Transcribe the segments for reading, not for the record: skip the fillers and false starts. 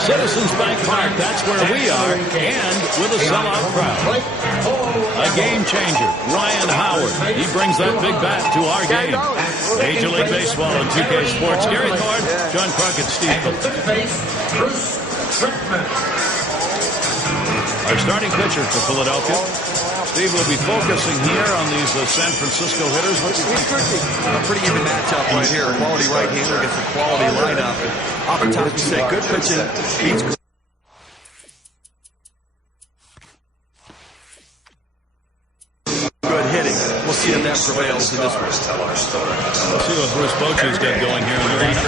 Citizens Bank Park, that's where we are, and with a sellout crowd. A game changer, Ryan Howard. He brings that big bat to our game. Major League Baseball and 2K Sports. Gary Thorne, John Crockett, Steve Phillips. Our starting pitcher for Philadelphia. Steve will be focusing here on these San Francisco hitters. What do you think? A pretty even matchup right here. Quality right-hander against a quality lineup. And oftentimes we say good pitching beats good hitting. We'll see if that prevails in this one. Let's see what Bruce Bochy's got going here in the lineup.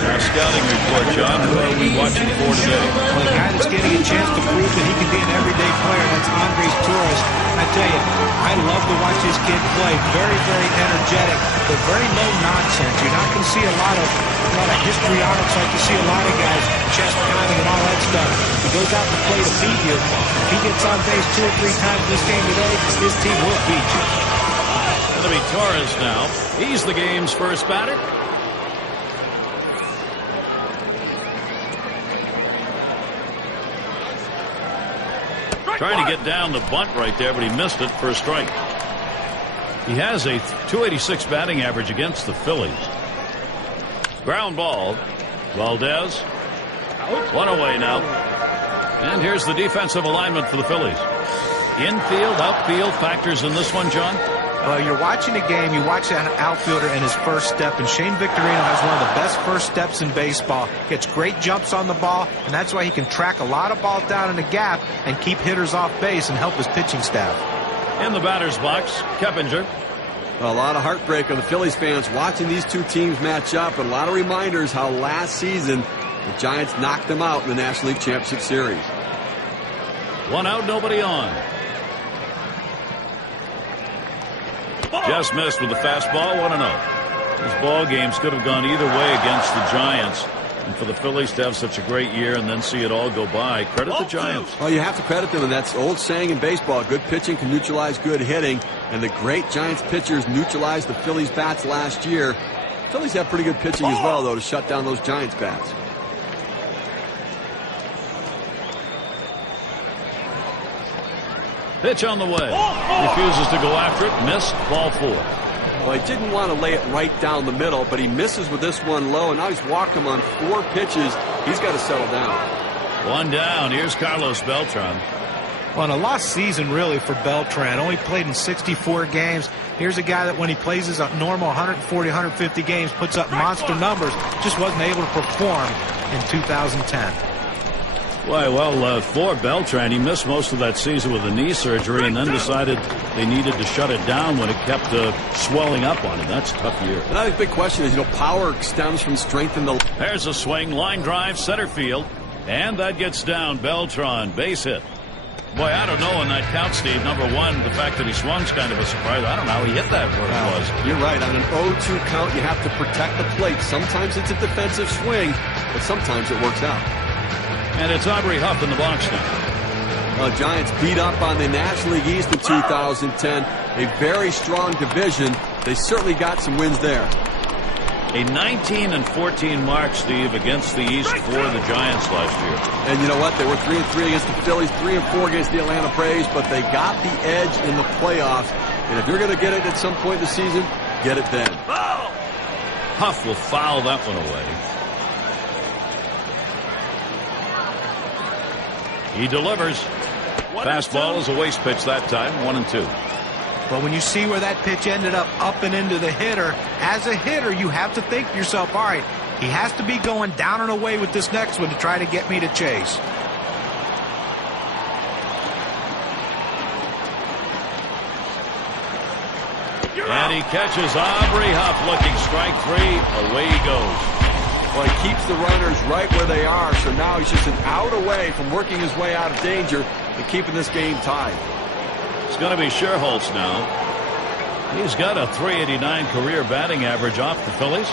Our scouting report, John. Who are we watching for today? Well, the guy that's getting a chance to prove that he can be an everyday player, that's Andres Torres. I tell you, I love to watch this kid play. Very, very energetic, but very low nonsense. You're not going to see a lot of histrionics like you see a lot of guys, chest pounding and all that stuff. He goes out to play to beat you. If he gets on base 2 or 3 times this game today, his team will beat you. Going to be Torres now. He's the game's first batter. Trying to get down the bunt right there, but he missed it for a strike. He has a .286 batting average against the Phillies. Ground ball. Valdez. One away now. And here's the defensive alignment for the Phillies. Infield, outfield factors in this one, John? Well, you're watching a game, you watch that outfielder in his first step, and Shane Victorino has one of the best first steps in baseball. Gets great jumps on the ball, and that's why he can track a lot of balls down in the gap and keep hitters off base and help his pitching staff. In the batter's box, Keppinger. A lot of heartbreak on the Phillies fans watching these two teams match up, and a lot of reminders how last season the Giants knocked them out in the National League Championship Series. One out, nobody on. Just missed with the fastball, 1-0. These ball games could have gone either way against the Giants. And for the Phillies to have such a great year and then see it all go by, credit the Giants. Well, you have to credit them, and that's the old saying in baseball, good pitching can neutralize good hitting. And the great Giants pitchers neutralized the Phillies bats last year. Phillies have pretty good pitching as well, though, to shut down those Giants bats. Pitch on the way. Refuses to go after it. Missed. Ball 4. Well, he didn't want to lay it right down the middle, but he misses with this one low, and now he's walked him on 4 pitches. He's got to settle down. One down. Here's Carlos Beltran. Well, in a lost season, really, for Beltran. Only played in 64 games. Here's a guy that when he plays his normal 140, 150 games, puts up monster numbers. Just wasn't able to perform in 2010. Well, for Beltran, he missed most of that season with a knee surgery and then decided they needed to shut it down when it kept swelling up on him. That's a tough year. And I think the big question is, power stems from strength in the... There's a swing, line drive, center field, and that gets down. Beltran, base hit. Boy, I don't know on that count, Steve. Number one, the fact that he swung's kind of a surprise. I don't know how he hit that where it was. You're right. On an 0-2 count, you have to protect the plate. Sometimes it's a defensive swing, but sometimes it works out. And it's Aubrey Huff in the box now. Giants beat up on the National League East in 2010. A very strong division. They certainly got some wins there. A 19-14 mark, Steve, against the East for the Giants last year. And you know what? They were 3-3 against the Phillies, 3-4 against the Atlanta Braves, but they got the edge in the playoffs. And if you're going to get it at some point in the season, get it then. Huff will foul that one away. He delivers. Fastball is a waste pitch that time, 1-2. But when you see where that pitch ended up and into the hitter, as a hitter, you have to think to yourself, all right, he has to be going down and away with this next one to try to get me to chase. And he catches Aubrey Huff looking strike 3. Away he goes. Well, he keeps the runners right where they are, so now he's just an out away from working his way out of danger and keeping this game tied. It's going to be Scherholtz now. He's got a .389 career batting average off the Phillies.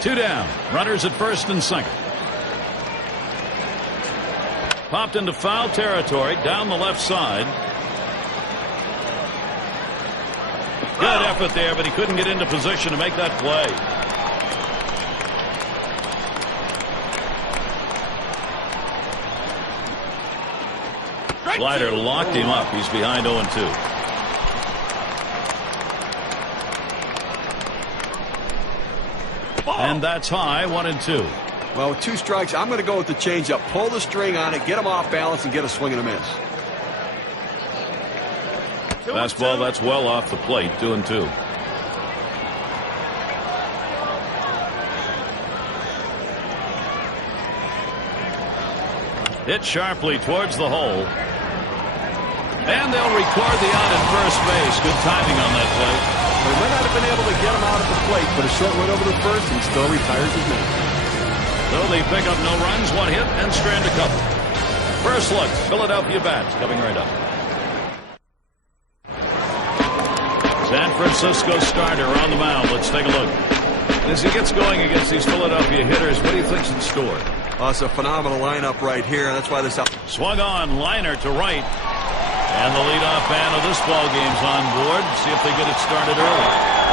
Two down. Runners at first and second. Popped into foul territory down the left side. Good effort there, but he couldn't get into position to make that play. Slider locked him up. He's behind 0-2. And that's high, 1-2. Well, with 2 strikes, I'm going to go with the changeup. Pull the string on it, get him off balance, and get a swing and a miss. Fastball, that's well off the plate, 2-2. Hit sharply towards the hole. And they'll record the out at first base. Good timing on that play. They might not have been able to get him out at the plate, but a short one over to first and still retires his man. So they pick up no runs, 1 hit, and strand a couple. First look, Philadelphia bats coming right up. San Francisco starter on the mound. Let's take a look. As he gets going against these Philadelphia hitters, what do you think's in store? It's a phenomenal lineup right here. That's why this swung on, liner to right. And the leadoff man of this ball game's on board. See if they get it started early.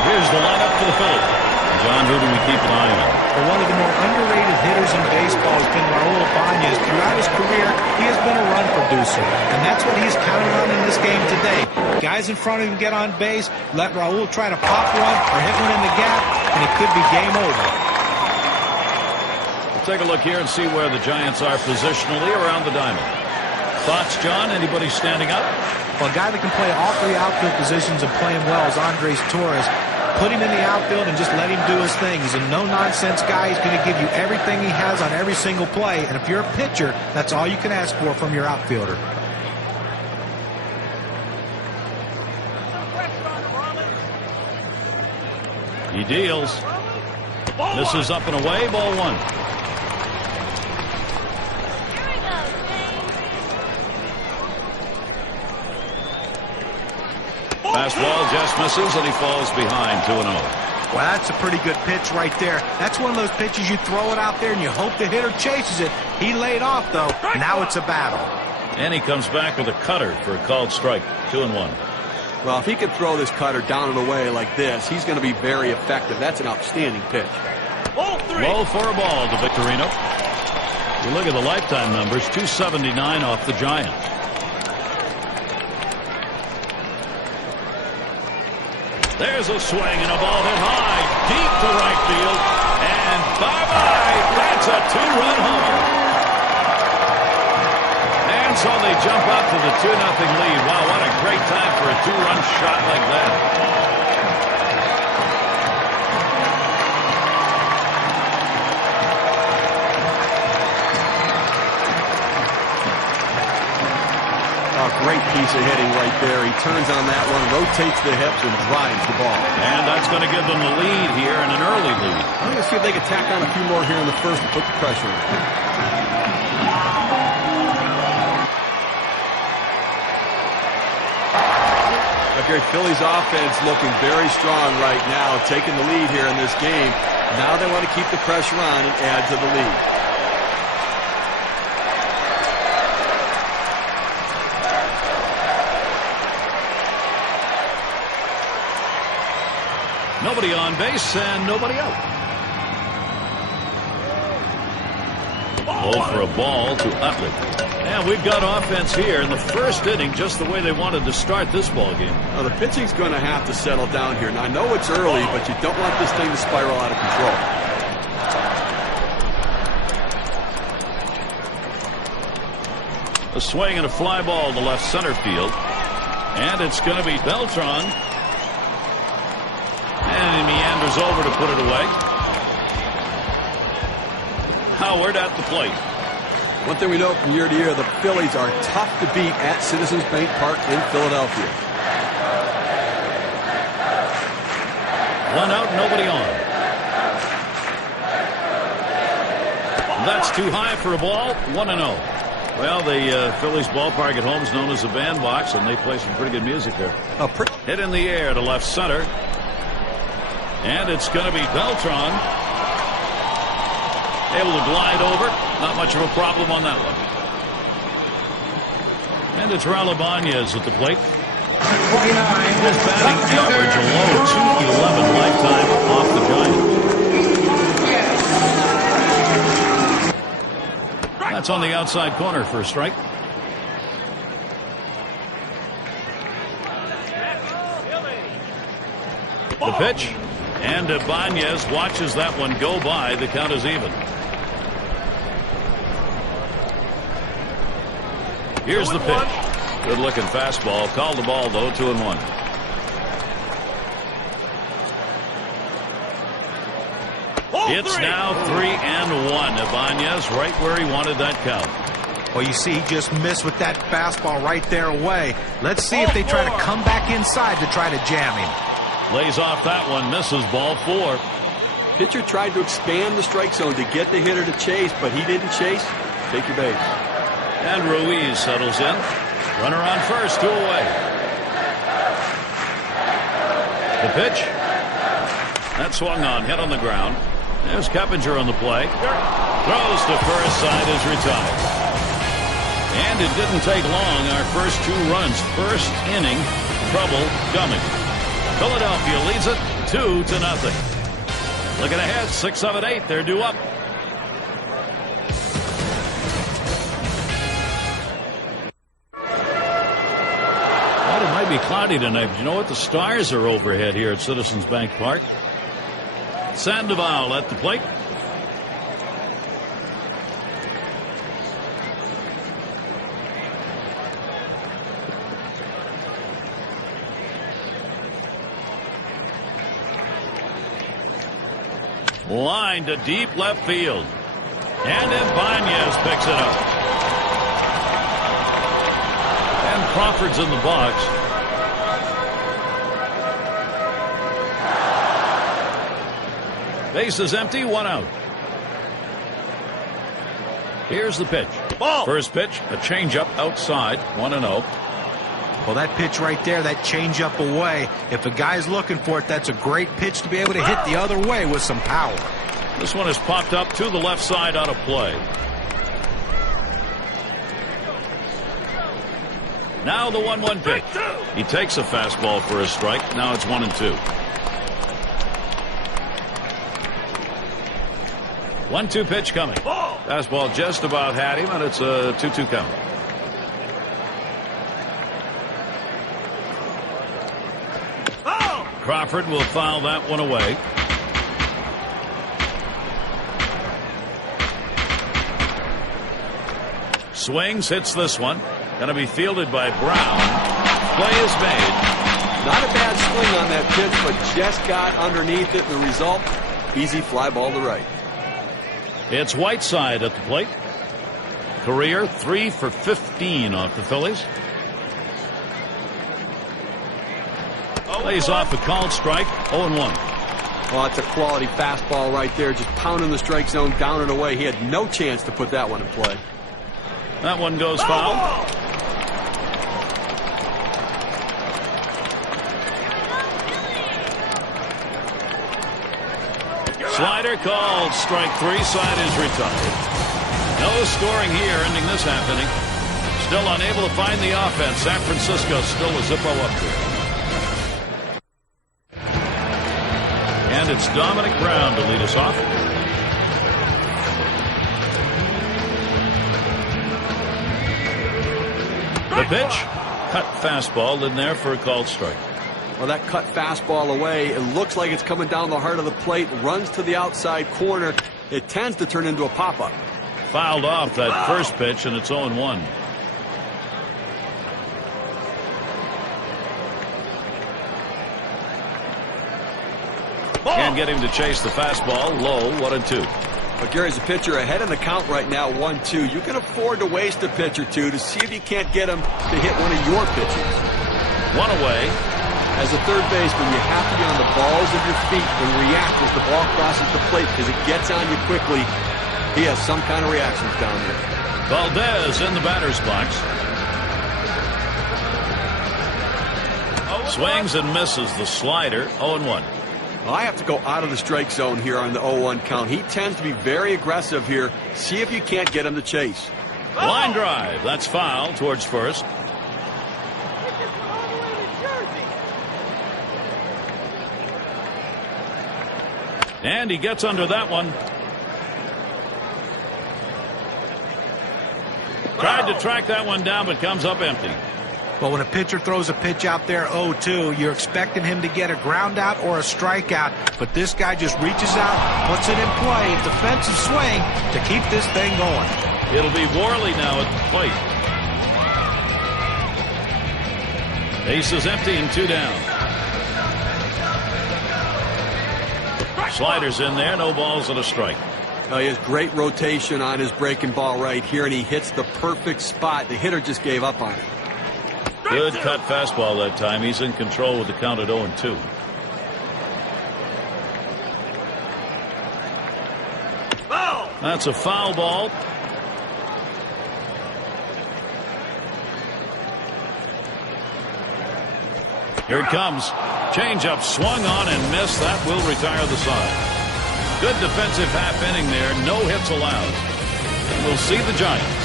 Here's the lineup for the Phillies. John, who do we keep an eye on? Well, one of the more underrated hitters in baseball has been Raul Ibanez. Throughout his career, he has been a run producer, and that's what he's counting on in this game today. Guys in front of him get on base, let Raul try to pop one or hit one in the gap, and it could be game over. We'll take a look here and see where the Giants are positionally around the diamond. Thoughts, John? Anybody standing up? Well, a guy that can play all 3 outfield positions and play him well is Andres Torres. Put him in the outfield and just let him do his thing. He's a no-nonsense guy. He's going to give you everything he has on every single play. And if you're a pitcher, that's all you can ask for from your outfielder. He deals. This is up and away. Ball 1. Fastball just misses, and he falls behind 2-0. Well, that's a pretty good pitch right there. That's one of those pitches you throw it out there and you hope the hitter chases it. He laid off, though. Now it's a battle. And he comes back with a cutter for a called strike. 2-1. Well, if he could throw this cutter down and away like this, he's going to be very effective. That's an outstanding pitch. Low for a ball to Victorino. You look at the lifetime numbers, 279 off the Giants. There's a swing and a ball hit high, deep to right field, and bye-bye. That's a 2-run homer. And so they jump up to the 2-0 lead. Wow, what a great time for a 2-run shot like that. Great piece of hitting right there. He turns on that one, rotates the hips, and drives the ball. And that's going to give them the lead here, and an early lead. I'm going to see if they can tack on a few more here in the first and put the pressure on. Okay, Phillies offense looking very strong right now, taking the lead here in this game. Now they want to keep the pressure on and add to the lead. Nobody on base and nobody out. Low for a ball to Utley. And we've got offense here in the first inning, just the way they wanted to start this ball game. Now, the pitching's going to have to settle down here. Now, I know it's early, but you don't want this thing to spiral out of control. A swing and a fly ball to left center field. And it's going to be Beltran. And he meanders over to put it away. Howard at the plate. One thing we know from year to year, the Phillies are tough to beat at Citizens Bank Park in Philadelphia. 1 out, nobody on. That's too high for a ball. 1-0. Well, the Phillies ballpark at home is known as the bandbox, and they play some pretty good music there. Hit in the air to left center. And it's going to be Beltran. Able to glide over. Not much of a problem on that one. And it's Raul Ibanez at the plate. His batting average a low 211 lifetime off the Giants. That's on the outside corner for a strike. The pitch, and Ibanez watches that one go by. The count is even. Here's the pitch. Good looking fastball. Called the ball though. 2-1. It's now 3-1. Ibanez right where he wanted that count. Well, you see, he just missed with that fastball right there away. Let's see if they try to come back inside to try to jam him. Lays off that one. Misses. Ball 4. Pitcher tried to expand the strike zone to get the hitter to chase, but he didn't chase. Take your base. And Ruiz settles in. Runner on first. 2 away. The pitch. That swung on. Hit on the ground. There's Keppinger on the play. Throws to first. Side is retired. And it didn't take long. Our first 2 runs. First inning. Trouble coming. Philadelphia leads it 2-0. Looking ahead. 6, 7, 8. They're due up. Well, it might be cloudy tonight. But you know what? The stars are overhead here at Citizens Bank Park. Sandoval at the plate. Line to deep left field. And Ibanez picks it up. And Crawford's in the box. Base is empty. 1 out. Here's the pitch. Ball. First pitch, a changeup outside. 1-0. Well, that pitch right there, that changeup away, if a guy's looking for it, that's a great pitch to be able to hit the other way with some power. This one is popped up to the left side out of play. Now the 1-1 pitch. He takes a fastball for a strike. Now it's 1-2. 1-2 pitch coming. Fastball just about had him, and it's a 2-2 count. Crawford will foul that one away. Swings, hits this one. Going to be fielded by Brown. Play is made. Not a bad swing on that pitch, but just got underneath it. The result, easy fly ball to right. It's Whiteside at the plate. Career 3 for 15 off the Phillies. Lays off a called strike. 0-1. Well, it's a quality fastball right there. Just pounding the strike zone down and away. He had no chance to put that one in play. That one goes foul. Slider called. Strike 3. Side is retired. No scoring here ending this happening. Still unable to find the offense. San Francisco still a zippo up there. And it's Dominic Brown to lead us off. The pitch. Cut fastball in there for a called strike. Well, that cut fastball away. It looks like it's coming down the heart of the plate. Runs to the outside corner. It tends to turn into a pop-up. Fouled off that first pitch, and it's 0-1. Can't get him to chase the fastball. Low. 1-2. Well, Gary's a pitcher ahead in the count right now. 1-2. You can afford to waste a pitch or two to see if you can't get him to hit one of your pitches. 1 away. As a third baseman, you have to be on the balls of your feet and react as the ball crosses the plate because it gets on you quickly. He has some kind of reactions down there. Valdez in the batter's box. Swings and misses the slider. 0-1. Well, I have to go out of the strike zone here on the 0-1 count. He tends to be very aggressive here. See if you can't get him to chase. Line drive. That's foul towards first. And he gets under that one. Tried to track that one down, but comes up empty. Well, when a pitcher throws a pitch out there 0-2, you're expecting him to get a ground out or a strikeout. But this guy just reaches out, puts it in play, defensive swing to keep this thing going. It'll be Worley now at the plate. Base is empty and 2 down. Sliders in there, no balls and a strike. He has great rotation on his breaking ball right here, and he hits the perfect spot. The hitter just gave up on it. Good cut fastball that time. He's in control with the count at 0-2. That's a foul ball. Here it comes. Changeup swung on and missed. That will retire the side. Good defensive half inning there. No hits allowed. And we'll see the Giants.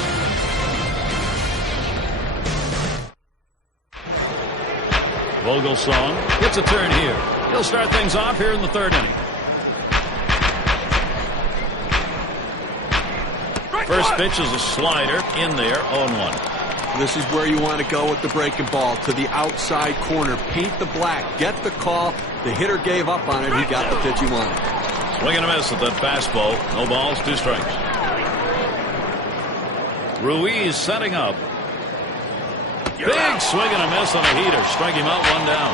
Vogelsong gets a turn here. He'll start things off here in the 3rd inning. First pitch is a slider in there, 0-1. This is where you want to go with the breaking ball, to the outside corner. Paint the black. Get the call. The hitter gave up on it. He got the pitch he wanted. Swing and a miss at that fastball. No balls, 2 strikes. Ruiz setting up. Big swing and a miss on a heater. Strike him out, 1 down.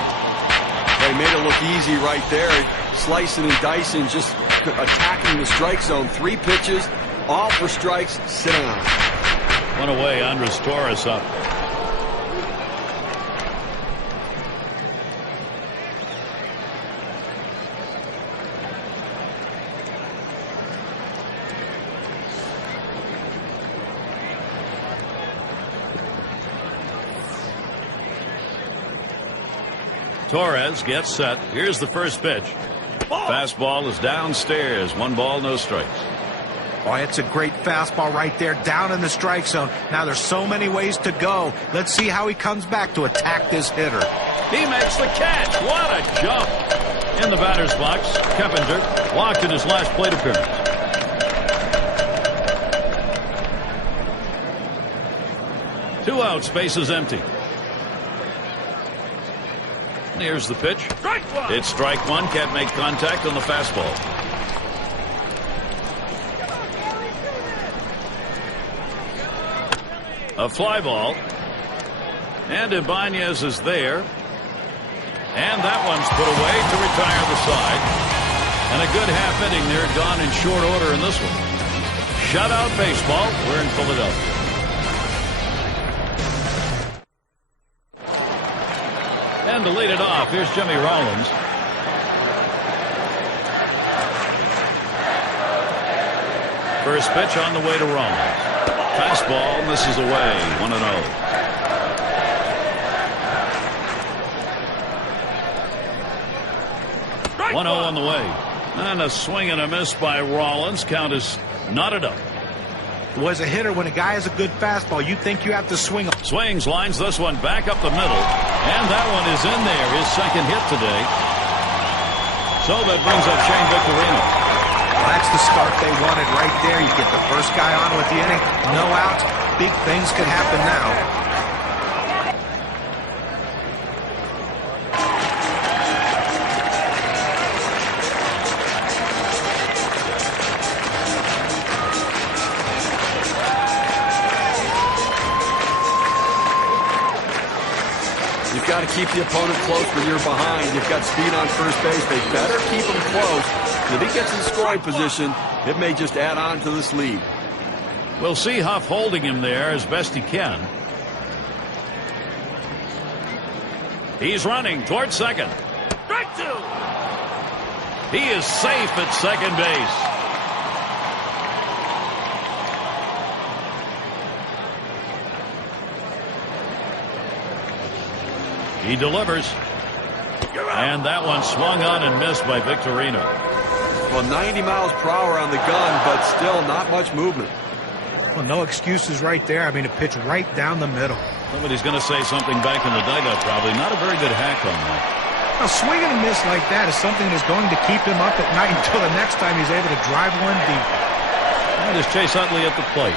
They made it look easy right there. Slicing and dicing, just attacking the strike zone. 3 pitches, all for strikes. Sit down. One away. Andres Torres up. Torres gets set. Here's the first pitch. Fastball is downstairs. 1 ball, no strikes. Oh, it's a great fastball right there, down in the strike zone. Now there's so many ways to go. Let's see how he comes back to attack this hitter. He makes the catch. What a jump. In the batter's box, Keppinger walked in his last plate appearance. Two out, space is empty. Here's the pitch. It's strike 1. Can't make contact on the fastball. A fly ball. And Ibanez is there. And that one's put away to retire the side. And a good half inning there gone in short order in this one. Shutout baseball. We're in Philadelphia. And to lead it off, here's Jimmy Rollins. First pitch on the way to Rollins. Fastball misses away. 1-0. On the way. And a swing and a miss by Rollins. Count is knotted up. Was a hitter, when a guy has a good fastball, you think you have to swing. Swings, lines this one back up the middle. And that one is in there. His second hit today. So that brings up Shane Victorino. Well, that's the start they wanted right there. You get the first guy on with the inning. No outs. Big things could happen now. You've got to keep the opponent close when you're behind. You've got speed on first base. They better keep him close. If he gets in scoring position, it may just add on to this lead. We'll see Huff holding him there as best he can. He's running towards second. Strike 2. He is safe at second base. He delivers. And that one swung on and missed by Victorino. Well, 90 miles per hour on the gun, but still not much movement. Well, no excuses right there. I mean, a pitch right down the middle. Somebody's going to say something back in the dugout probably. Not a very good hack on that. A swing and a miss like that is something that's going to keep him up at night until the next time he's able to drive one deep. That is Chase Utley at the plate.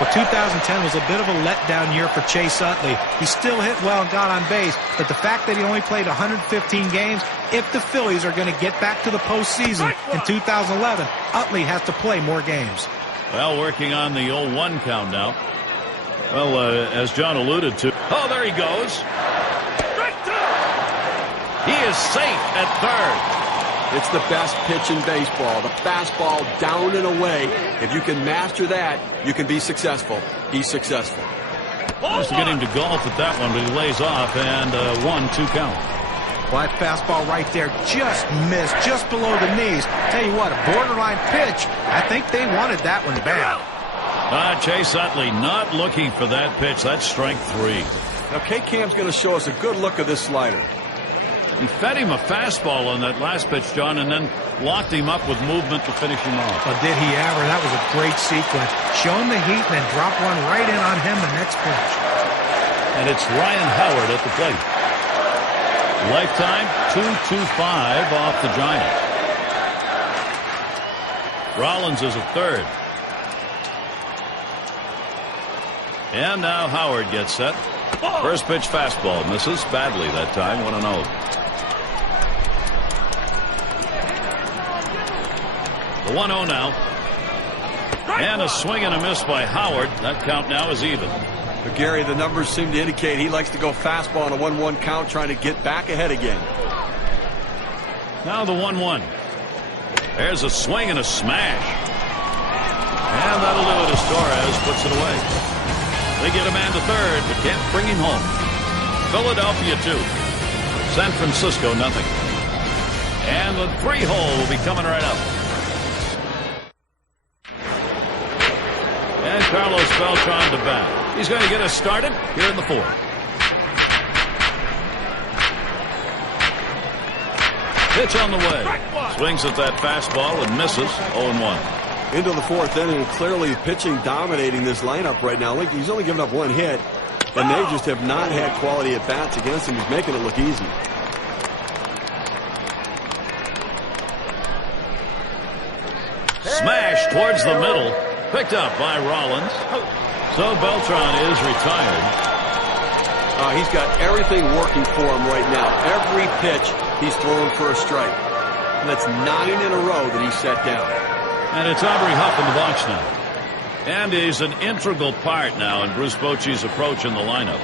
Well, 2010 was a bit of a letdown year for Chase Utley. He still hit well and got on base, but the fact that he only played 115 games, if the Phillies are going to get back to the postseason in 2011, Utley has to play more games. Well, working on the 0-1 count now. Well, as John alluded to. Oh, there he goes. He is safe at third. It's the best pitch in baseball. The fastball down and away. If you can master that, you can be successful. He's successful. Just to get him to golf at that one, but he lays off and 1-2 count. Well, that fastball right there just missed, just below the knees. Tell you what, a borderline pitch. I think they wanted that one bad. Chase Utley not looking for that pitch. That's strike 3. Now, K-Cam's going to show us a good look of this slider. He fed him a fastball on that last pitch, John, and then locked him up with movement to finish him off. Well, did he ever? That was a great sequence. Show him the heat and then drop one right in on him the next pitch. And it's Ryan Howard at the plate. Lifetime 225 off the Giants. Rollins is at third. And now Howard gets set. First pitch fastball misses badly that time. 1-0. The 1-0 now. And a swing and a miss by Howard. That count now is even. But Gary, the numbers seem to indicate he likes to go fastball on a 1-1 count, trying to get back ahead again. Now the 1-1. There's a swing and a smash. And that'll do it as Torres puts it away. They get a man to third, but can't bring him home. Philadelphia 2. San Francisco nothing. And the 3-hole will be coming right up. And Carlos Beltran to bat. He's going to get us started here in the 4th. Pitch on the way. Swings at that fastball and misses. 0-1. Into the 4th inning, clearly pitching dominating this lineup right now. He's only given up 1 hit, and they just have not had quality at bats against him. He's making it look easy. Smash towards the middle. Picked up by Rollins. So Beltran is retired. He's got everything working for him right now. Every pitch he's throwing for a strike. And that's 9 in a row that he's set down. And it's Aubrey Huff in the box now. And he's an integral part now in Bruce Bochy's approach in the lineup.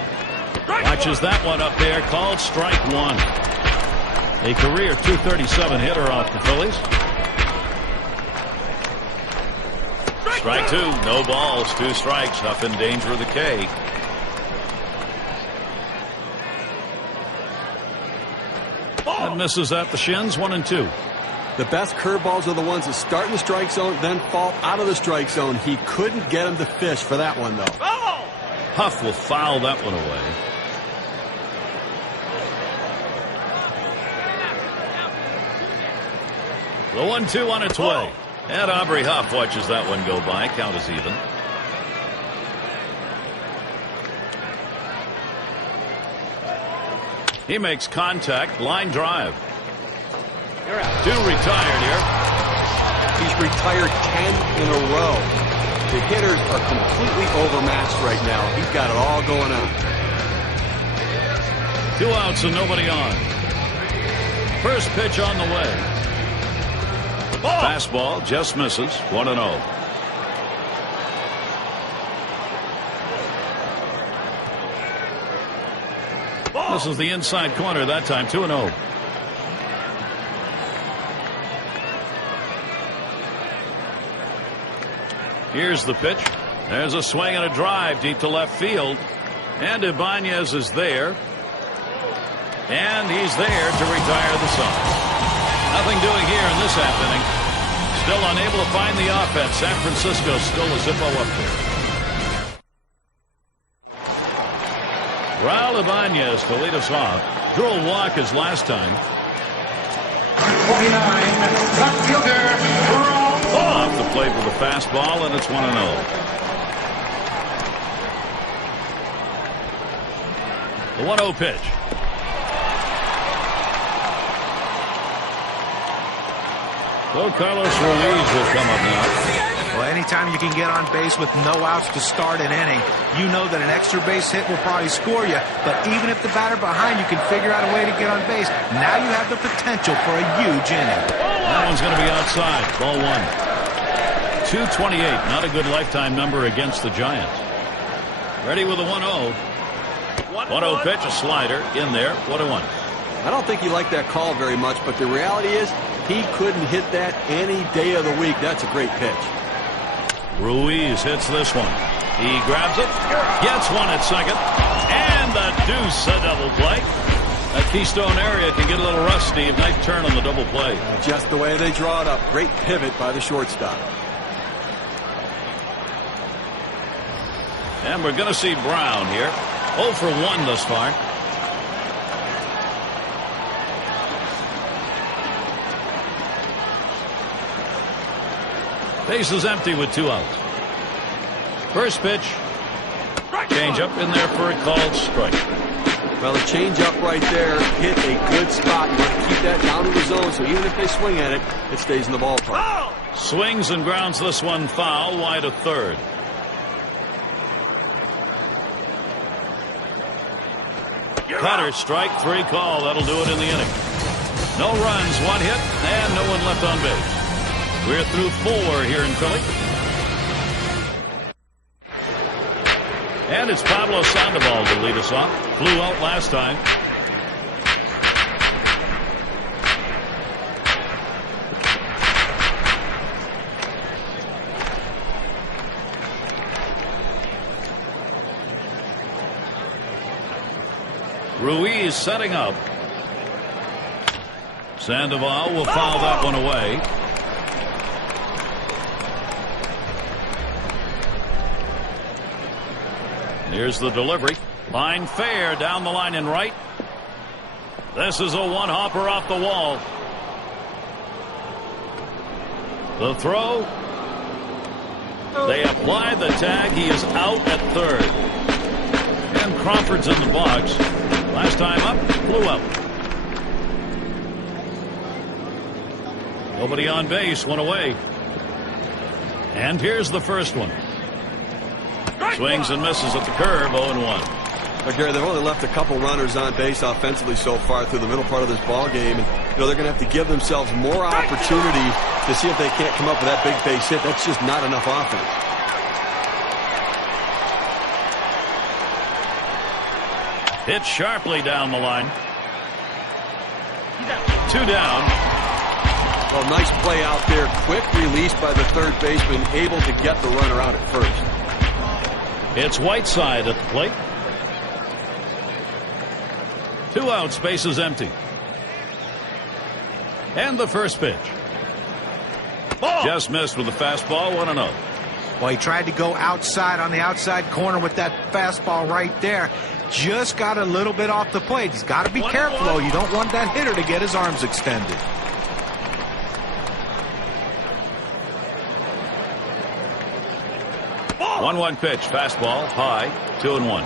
Watches that one up there, called strike 1. A career .237 hitter off the Phillies. Strike 2, no balls, 2 strikes. Huff in danger of the K. That misses at the shins, 1-2. The best curveballs are the ones that start in the strike zone, then fall out of the strike zone. He couldn't get him to fish for that one, though. Huff will foul that one away. The 1-2 on its way. And Aubrey Huff watches that one go by. Count is even. He makes contact. Line drive. 2 retired here. He's retired 10 in a row. The hitters are completely overmatched right now. He's got it all going on. 2 outs and nobody on. First pitch on the way. Fastball just misses. 1-0. This is the inside corner that time. 2-0. Here's the pitch. There's a swing and a drive deep to left field. And Ibanez is there. And he's there to retire the side. Nothing doing here in this half inning. Still unable to find the offense. San Francisco still a Zippo up there. Raul Ibanez to lead us off. Drew a walk as last time. 49, left fielder, Off the plate with a fastball, and it's 1-0. The 1-0 pitch. So Carlos Ruiz will come up now. Well, anytime you can get on base with no outs to start an inning, you know that an extra base hit will probably score you. But even if the batter behind you can figure out a way to get on base, now you have the potential for a huge inning. That one's going to be outside. Ball 1. 228. Not a good lifetime number against the Giants. Ready with a 1-0. 1-0 pitch, a slider in there. 1-1. I don't think he liked that call very much, but the reality is he couldn't hit that any day of the week. That's a great pitch. Ruiz hits this one. He grabs it, gets one at second, and the deuce, a double play. That Keystone area can get a little rusty. A nice turn on the double play. Just the way they draw it up. Great pivot by the shortstop. And we're going to see Brown here. 0 for 1 thus far. Base is empty with 2 outs. First pitch. Change up in there for a called strike. Well, the change up right there hit a good spot. You want to keep that down in the zone, so even if they swing at it, it stays in the ballpark. Swings and grounds this one foul, wide of third. Cutter, strike 3 call. That'll do it in the inning. No runs, 1 hit, and no one left on base. We're through 4 here in Philly. And it's Pablo Sandoval to lead us off. Flew out last time. Ruiz setting up. Sandoval will foul that one away. Here's the delivery. Line fair down the line and right. This is a one-hopper off the wall. The throw. They apply the tag. He is out at third. And Crawford's in the box. Last time up, flew out. Nobody on base, 1 away. And here's the first one. Swings and misses at the curve, 0-1. But Gary, they've only left a couple runners on base offensively so far through the middle part of this ball game. And, they're going to have to give themselves more opportunity to see if they can't come up with that big base hit. That's just not enough offense. Hit sharply down the line. 2 down. Well, nice play out there. Quick release by the third baseman, able to get the runner out at first. It's Whiteside at the plate. 2 outs, base is empty. And the first pitch. Just missed with the fastball, 1-0. Well, he tried to go outside on the outside corner with that fastball right there. Just got a little bit off the plate. He's got to be careful, though. You don't want that hitter to get his arms extended. One pitch, fastball, high, 2-1.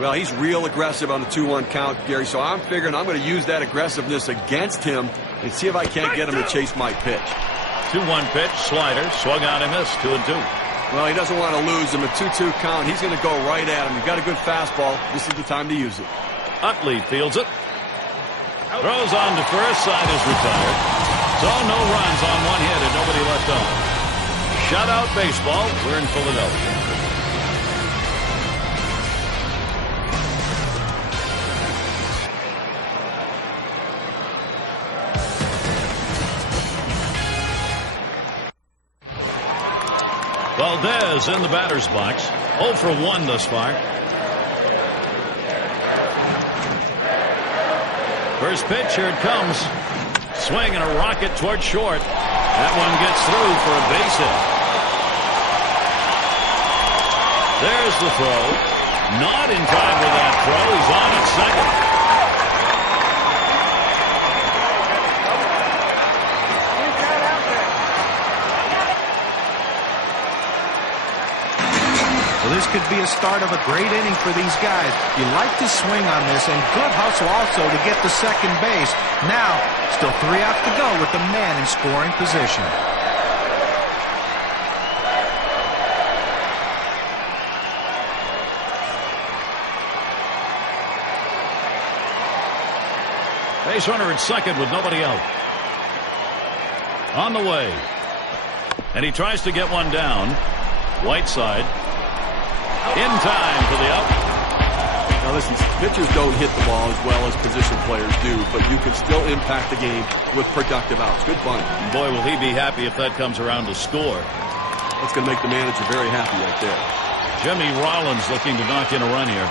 Well, he's real aggressive on the 2-1 count, Gary, so I'm figuring I'm going to use that aggressiveness against him and see if I can't get him to chase my pitch. 2-1 pitch, slider, swung on and missed, 2-2. Well, he doesn't want to lose him. A 2-2 count, he's going to go right at him. He's got a good fastball. This is the time to use it. Utley fields it. Throws on to first, side is retired. So no runs on 1 hit and nobody left on. Shutout baseball. We're in Philadelphia. Valdez in the batter's box. 0 for 1 thus far. First pitch, here it comes. Swing and a rocket toward short. That one gets through for a base hit. There's the throw. Not in time for that throw. He's on at second. Well, this could be a start of a great inning for these guys. You like to swing on this, and good hustle also to get to second base. Now, still 3 outs to go with the man in scoring position. Base runner at second with nobody out. On the way. And he tries to get one down. Whiteside. In time for the out. Now listen, pitchers don't hit the ball as well as position players do, but you can still impact the game with productive outs. Good fun. And boy, will he be happy if that comes around to score. That's going to make the manager very happy right there. Jimmy Rollins looking to knock in a run here.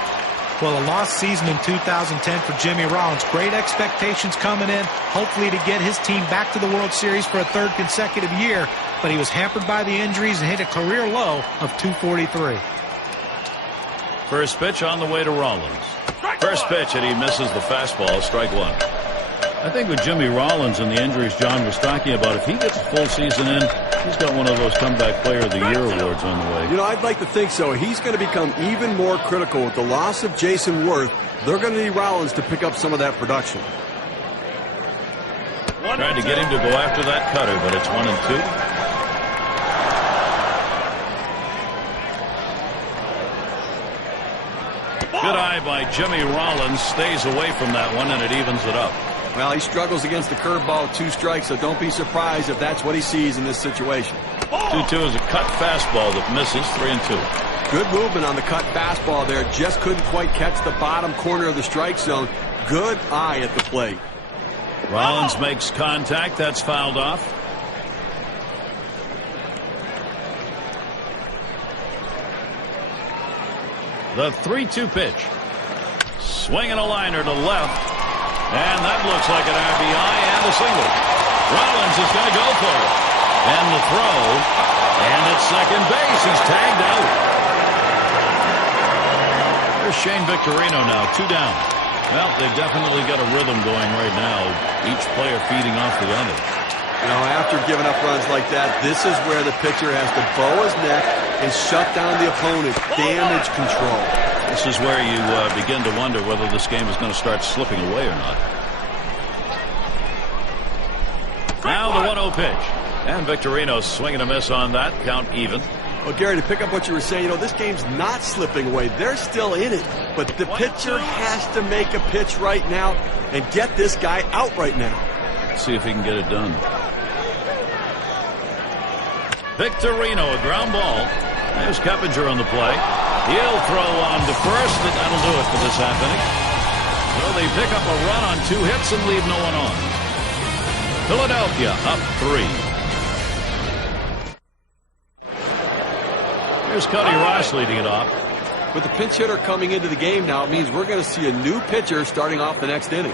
Well, a lost season in 2010 for Jimmy Rollins. Great expectations coming in, hopefully to get his team back to the World Series for a 3rd consecutive year, but he was hampered by the injuries and hit a career low of 243. First pitch on the way to Rollins. First pitch, and he misses the fastball. Strike one. I think with Jimmy Rollins and the injuries John was talking about, if he gets a full season in, he's got one of those comeback player of the year awards on the way. You know, I'd like to think so. He's going to become even more critical with the loss of Jason Worth. They're going to need Rollins to pick up some of that production. Trying to get him to go after that cutter, but it's 1-2. Good eye by Jimmy Rollins. Stays away from that one, and it evens it up. Well, he struggles against the curveball, 2 strikes, so don't be surprised if that's what he sees in this situation. 2-2 is a cut fastball that misses. 3-2. Good movement on the cut fastball there. Just couldn't quite catch the bottom corner of the strike zone. Good eye at the plate. Rollins makes contact. That's fouled off. The 3-2 pitch. Swinging a liner to left. And that looks like an RBI and a single. Rollins is going to go for it. And the throw. And at second base, he's tagged out. There's Shane Victorino now, 2 down. Well, they've definitely got a rhythm going right now. Each player feeding off the other. You know, after giving up runs like that, this is where the pitcher has to bow his neck and shut down the opponent. Damage control. This is where you begin to wonder whether this game is going to start slipping away or not. Now the 1-0 pitch. And Victorino swinging a miss on that. Count even. Well, Gary, to pick up what you were saying, you know, this game's not slipping away. They're still in it. But the pitcher has to make a pitch right now and get this guy out right now. Let's see if he can get it done. Victorino, a ground ball. There's Keppinger on the play. He'll throw on to first, and that'll do it for this half inning. So they pick up a run on 2 hits and leave no one on. Philadelphia up 3. Here's Cuddy Ross leading it off. With the pinch hitter coming into the game now, it means we're going to see a new pitcher starting off the next inning.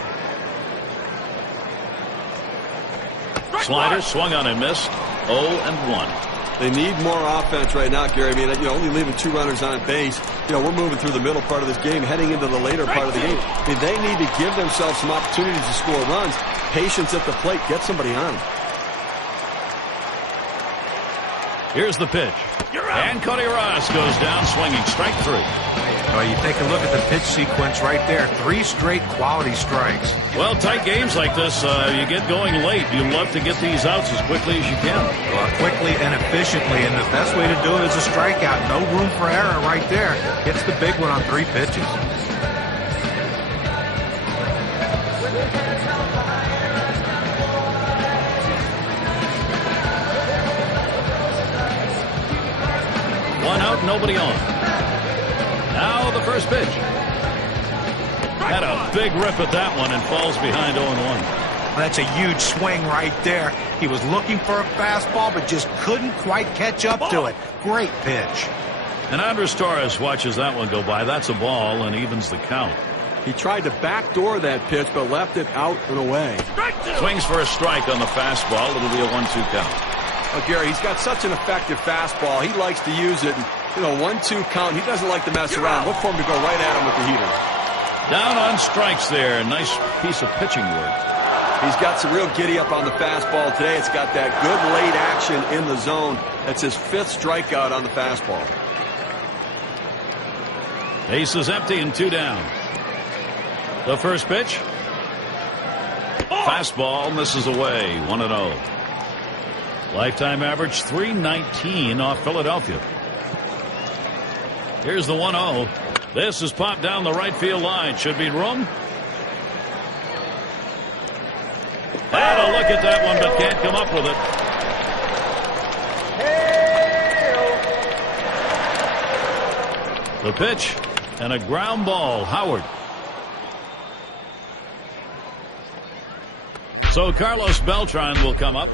Slider swung on and missed. 0-1. They need more offense right now, Gary. I mean, you know, only leaving 2 runners on base. You know, we're moving through the middle part of this game, heading into the later part of the game. I mean, they need to give themselves some opportunities to score runs. Patience at the plate. Get somebody on. Here's the pitch. And Cuddy Ross goes down swinging. Strike 3. Well, you take a look at the pitch sequence right there. 3 straight quality strikes. Well, tight games like this, you get going late. You love to get these outs as quickly as you can. Well, quickly and efficiently, and the best way to do it is a strikeout. No room for error right there. Gets the big one on 3 pitches. One out, nobody on. Now the first pitch. Had a big rip at that one and falls behind 0-1. That's a huge swing right there. He was looking for a fastball, but just couldn't quite catch up to it. Great pitch. And Andres Torres watches that one go by. That's a ball and evens the count. He tried to backdoor that pitch, but left it out and away. Swings for a strike on the fastball. It'll be a 1-2 count. Oh, Gary, he's got such an effective fastball. He likes to use it. And, you know, 1-2 count. He doesn't like to mess around. Look for him to go right at him with the heater. Down on strikes there. Nice piece of pitching work. He's got some real giddy up on the fastball today. It's got that good late action in the zone. That's his 5th strikeout on the fastball. Base is empty and 2 down. The first pitch. Fastball misses away. 1-0. Lifetime average 319 off Philadelphia. Here's the 1-0. This is popped down the right field line. Should be room. Had a look at that one, but can't come up with it. The pitch and a ground ball. Howard. So Carlos Beltran will come up.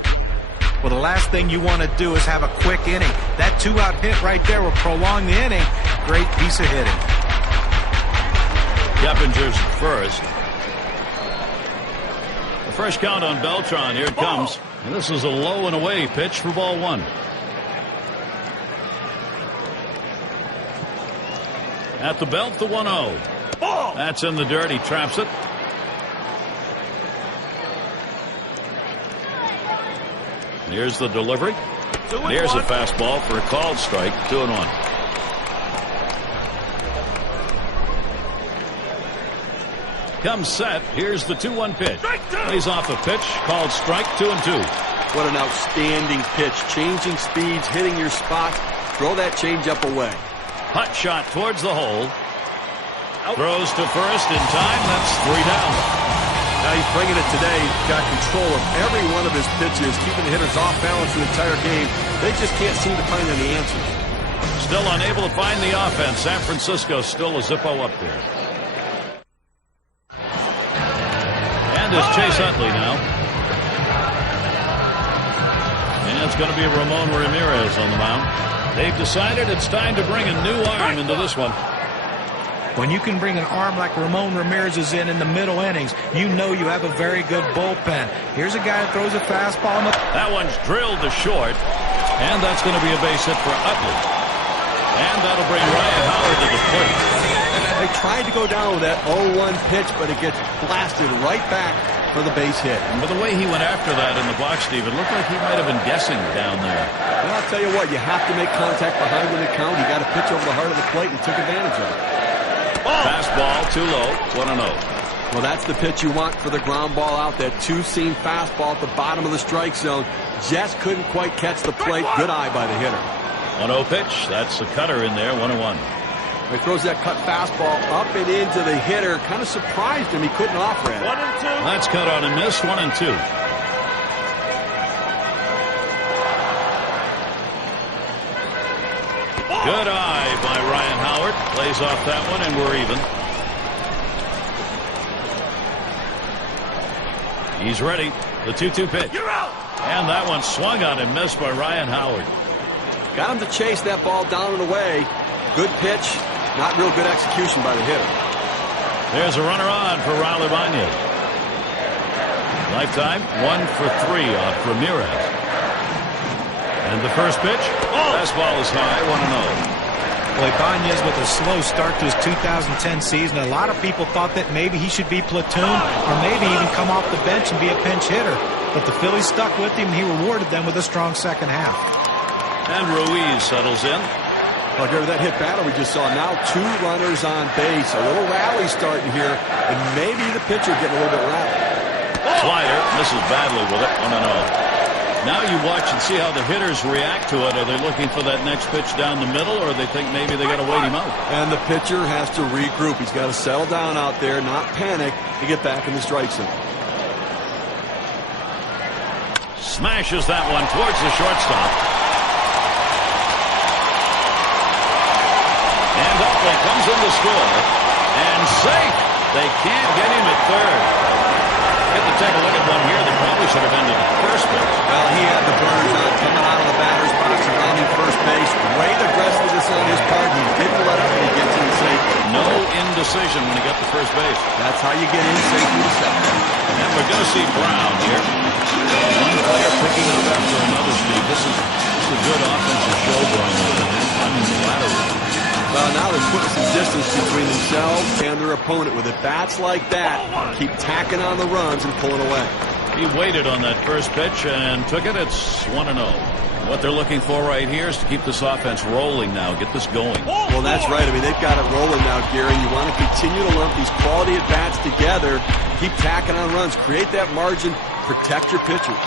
Well, the last thing you want to do is have a quick inning. That 2-out hit right there will prolong the inning. Great piece of hitting. Keppinger's first. The first count on Beltran. Here it comes. And this is a low and away pitch for ball 1. At the belt, the 1-0. That's in the dirt. He traps it. Here's the delivery. Here's a fastball for a called strike. 2-1. Comes set. Here's the 2-1 pitch. Lays off a pitch. Called strike. 2-2. What an outstanding pitch. Changing speeds, hitting your spots. Throw that changeup away. Hot shot towards the hole. Throws to first in time. That's 3 down. Now he's bringing it today. He's got control of every one of his pitches, keeping the hitters off balance the entire game. They just can't seem to find any answers. Still unable to find the offense. San Francisco still a Zippo up there. And it's Chase Utley now. And it's going to be Ramon Ramirez on the mound. They've decided it's time to bring a new arm into this one. When you can bring an arm like Ramon Ramirez is in the middle innings, you know you have a very good bullpen. Here's a guy that throws a fastball. That one's drilled to short, and that's going to be a base hit for Utley. And that'll bring Ryan Howard to the plate. They tried to go down with that 0-1 pitch, but it gets blasted right back for the base hit. And by the way he went after that in the box, Steve, it looked like he might have been guessing down there. Well, I'll tell you what, you have to make contact behind the count. You got to pitch over the heart of the plate and took advantage of it. Fastball too low. 1-0. Well, that's the pitch you want for the ground ball out. That two-seam fastball at the bottom of the strike zone. Just couldn't quite catch the plate. Good eye by the hitter. 1-0 pitch. That's a cutter in there. 1-1. He throws that cut fastball up and into the hitter. Kind of surprised him. He couldn't offer it. 1-2. That's cut on and miss. 1-2. Good eye by Ryan Howard. Plays off that one, and we're even. He's ready. The 2-2 pitch. You're out. And that one swung on and missed by Ryan Howard. Got him to chase that ball down and away. Good pitch. Not real good execution by the hitter. There's a runner on for Raul Ibanez. Lifetime 1 for 3 off Ramirez. And the first pitch. Fastball is high. 1-0. Well, Ibanez with a slow start to his 2010 season. A lot of people thought that maybe he should be platoon or maybe even come off the bench and be a pinch hitter. But the Phillies stuck with him, and he rewarded them with a strong second half. And Ruiz settles in. Well, Gary, that hit batter we just saw. Now 2 runners on base. A little rally starting here, and maybe the pitcher getting a little bit rattled. Slider misses badly with it. 1-0. Now you watch and see how the hitters react to it. Are they looking for that next pitch down the middle, or they think maybe they got to wait him out? And the pitcher has to regroup. He's got to settle down out there, not panic, to get back in the strike zone. Smashes that one towards the shortstop. And Utley comes in to score. And safe. They can't get him at third. Get to take a look at one here that probably should have ended at first base. Well, he had the burners on coming out of the batter's box and rounding first base. Great aggressiveness on his part. He didn't let up, and he gets in safely. No indecision when he got to first base. That's how you get in safely to second. And we're going to see Brown here. One player picking up after another, Steve. This is a good offensive show going on. I mean, laterally. Well, now they're putting some distance between themselves and their opponent with at bats like that. Keep tacking on the runs and pulling away. He waited on that first pitch and took it. It's 1-0. What they're looking for right here is to keep this offense rolling now, get this going. Well, that's right. I mean, they've got it rolling now, Gary. You want to continue to lump these quality at-bats together, keep tacking on runs, create that margin, protect your pitchers.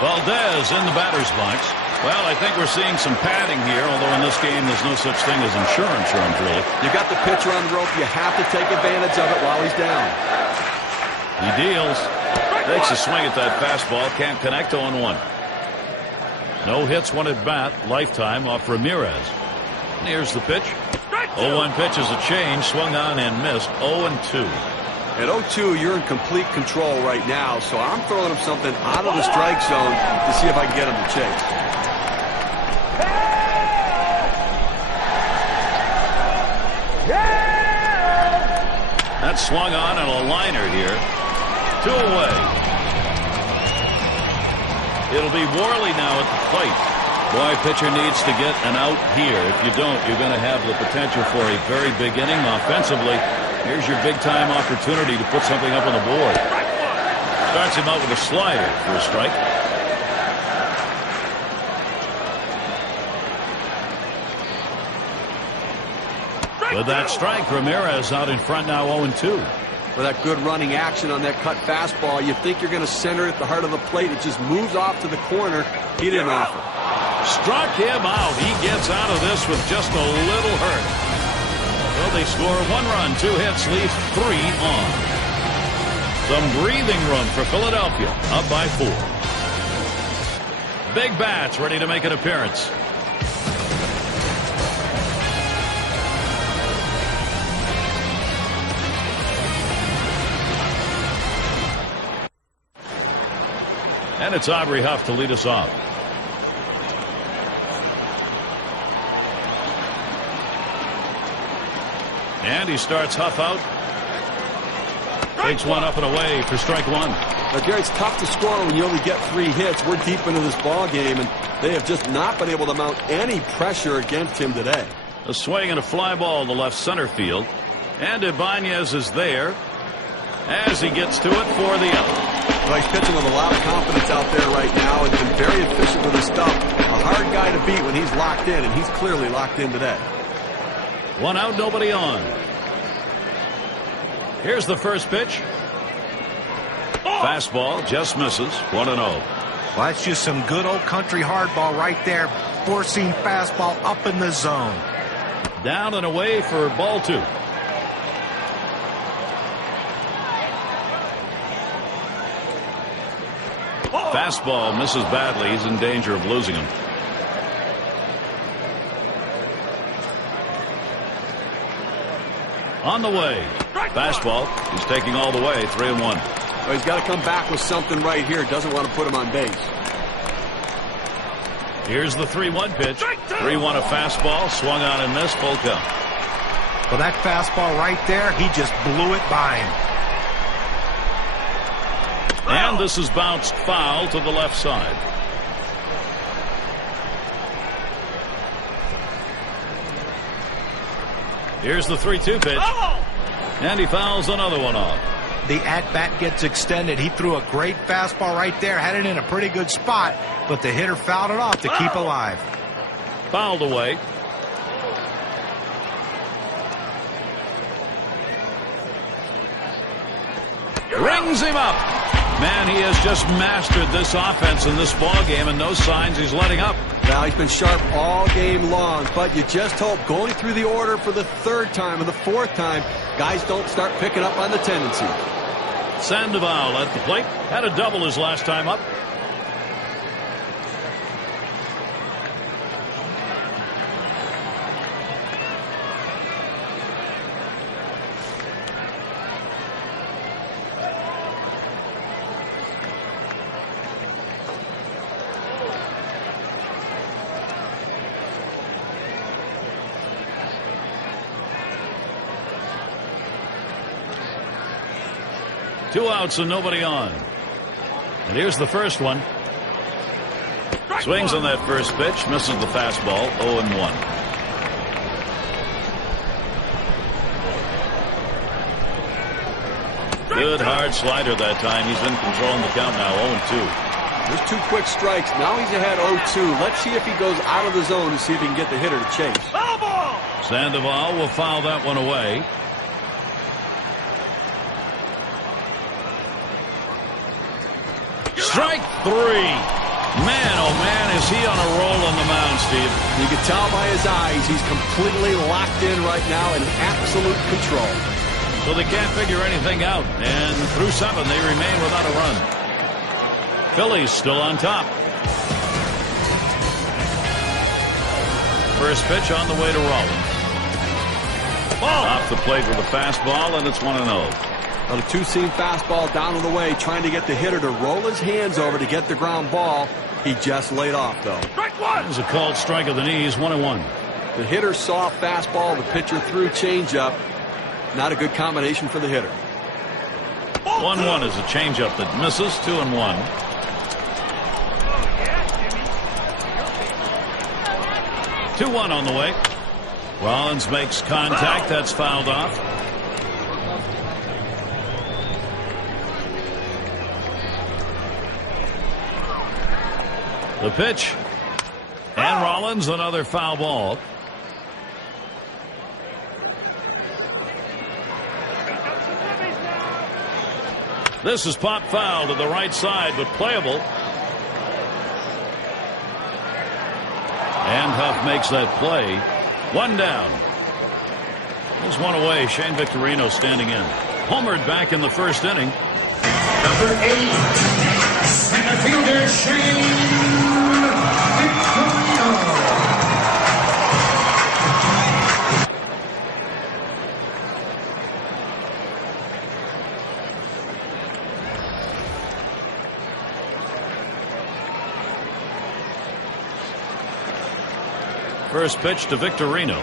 Valdez in the batter's box. Well, I think we're seeing some padding here, although in this game there's no such thing as insurance runs, really. You got the pitcher on the rope. You have to take advantage of it while he's down. He deals. Takes a swing at that fastball. Can't connect. 0-1. No hits, one at bat. Lifetime off Ramirez. And here's the pitch. 0-1 pitch is a change. Swung on and missed. 0-2. At 0-2, you're in complete control right now, so I'm throwing him something out of the strike zone to see if I can get him to chase. That's swung on and a liner here. 2 away. It'll be Worley now at the plate. Boy, pitcher needs to get an out here. If you don't, you're going to have the potential for a very big inning offensively. Here's your big-time opportunity to put something up on the board. Starts him out with a slider for a strike. With that strike, Ramirez out in front now 0-2. For that good running action on that cut fastball, you think you're going to center it at the heart of the plate. It just moves off to the corner. He didn't offer. Struck him out. He gets out of this with just a little hurt. Well, they score 1 run, 2 hits, leave 3 on. Some breathing room for Philadelphia, up by 4. Big bats ready to make an appearance. And it's Aubrey Huff to lead us off. And he starts Huff out. Takes one up and away for strike 1. Now, Gary, it's tough to score when you only get 3 hits. We're deep into this ball game, and they have just not been able to mount any pressure against him today. A swing and a fly ball to left center field. And Ibanez is there as he gets to it for the out. Well, he's pitching with a lot of confidence out there right now and been very efficient with his stuff. A hard guy to beat when he's locked in, and he's clearly locked in today. 1 out, nobody on. Here's the first pitch. Fastball just misses. 1-0. Well, that's just some good old country hardball right there. Forcing fastball up in the zone. Down and away for ball 2. Fastball misses badly. He's in danger of losing him. On the way. Fastball. He's taking all the way. 3-1. Well, he's got to come back with something right here. Doesn't want to put him on base. Here's the 3-1 pitch. 3-1 a fastball. Swung on and missed. Full count. Well, that fastball right there, he just blew it by him. And this is bounced foul to the left side. Here's the 3-2 pitch. And he fouls another one off. The at-bat gets extended. He threw a great fastball right there. Had it in a pretty good spot, but the hitter fouled it off to keep alive. Fouled away. Rings him up. Man, he has just mastered this offense in this ball game, and no signs he's letting up. Now, he's been sharp all game long, but you just hope going through the order for the 3rd time and the 4th time, guys don't start picking up on the tendency. Sandoval at the plate. Had a double his last time up. Two outs and nobody on. And here's the first one. Swings on that first pitch. Misses the fastball. 0-1. Good hard slider that time. He's in control in the count now. 0-2. There's 2 quick strikes. Now he's ahead 0-2. Let's see if he goes out of the zone to see if he can get the hitter to chase. Sandoval will foul that one away. Strike 3. Man, oh man, is he on a roll on the mound, Steve. You can tell by his eyes he's completely locked in right now in absolute control. So they can't figure anything out. And through 7, they remain without a run. Phillies still on top. First pitch on the way to Rollins. Ball off the plate with a fastball, and it's 1-0. Well, a 2-seam fastball down to the way, trying to get the hitter to roll his hands over to get the ground ball. He just laid off, though. Strike 1. It was a called strike of the knees, 1-1. The hitter saw fastball, the pitcher threw changeup. Not a good combination for the hitter. 1-1 is a changeup that misses. 2-1. Two 2-1 on the way. Rollins makes contact. That's fouled off. The pitch. And Rollins, another foul ball. This is pop foul to the right side, but playable. And Huff makes that play. 1 down. There's 1 away. Shane Victorino standing in. Homered back in the first inning. Number 8, center fielder Shane Victorino. First pitch to Victorino.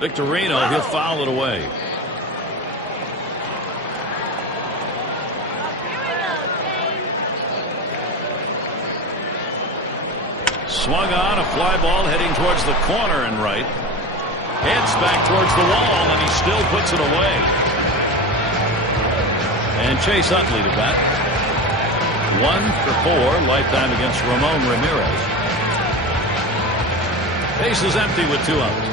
Victorino, he'll foul it away. Swung on, a fly ball heading towards the corner and right. Hits back towards the wall, and he still puts it away. And Chase Utley to bat. 1 for 4, lifetime against Ramon Ramirez. Base is empty with 2 outs.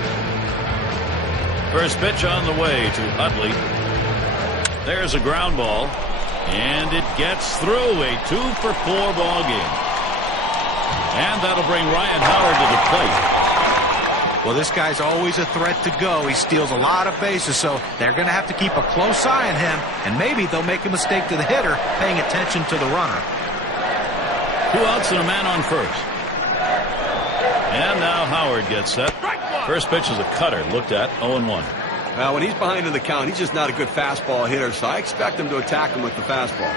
First pitch on the way to Utley. There's a ground ball, and it gets through. A 2 for 4 ball game. And that'll bring Ryan Howard to the plate. Well, this guy's always a threat to go. He steals a lot of bases, so they're going to have to keep a close eye on him, and maybe they'll make a mistake to the hitter, paying attention to the runner. 2 outs and a man on first. And now Howard gets set. First pitch is a cutter, looked at. 0-1. Well, when he's behind in the count, he's just not a good fastball hitter, so I expect him to attack him with the fastball.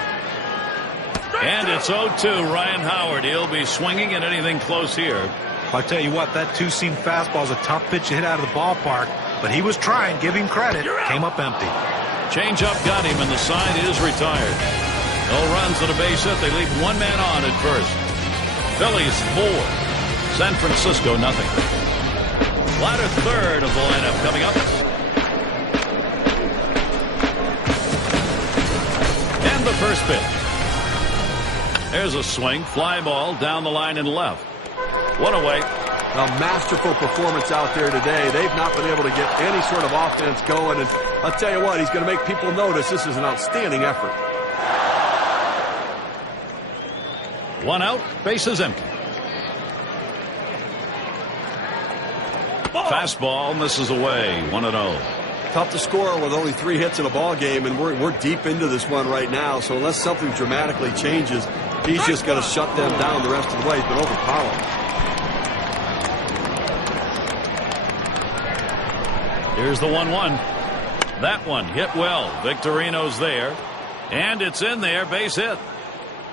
And it's 0-2. Ryan Howard. He'll be swinging at anything close here. I'll tell you what, that 2-seam fastball is a tough pitch to hit out of the ballpark, but he was trying. Give him credit. Came up empty. Change-up got him, and the side is retired. No runs at a base hit. They leave 1 man on at first. Phillies 4. San Francisco nothing. Latter third of the lineup coming up. And the first pitch. There's a swing. Fly ball down the line and left. 1 away. A masterful performance out there today. They've not been able to get any sort of offense going. And I'll tell you what, he's going to make people notice this is an outstanding effort. 1 out. Bases empty. Fastball misses away. 1-0. Tough to score with only 3 hits in a ball game, and we're deep into this one right now. So unless something dramatically changes, he's just going to shut them down the rest of the way. He's been overpowered. Here's the 1-1. That one hit well. Victorino's there, and it's in there. Base hit.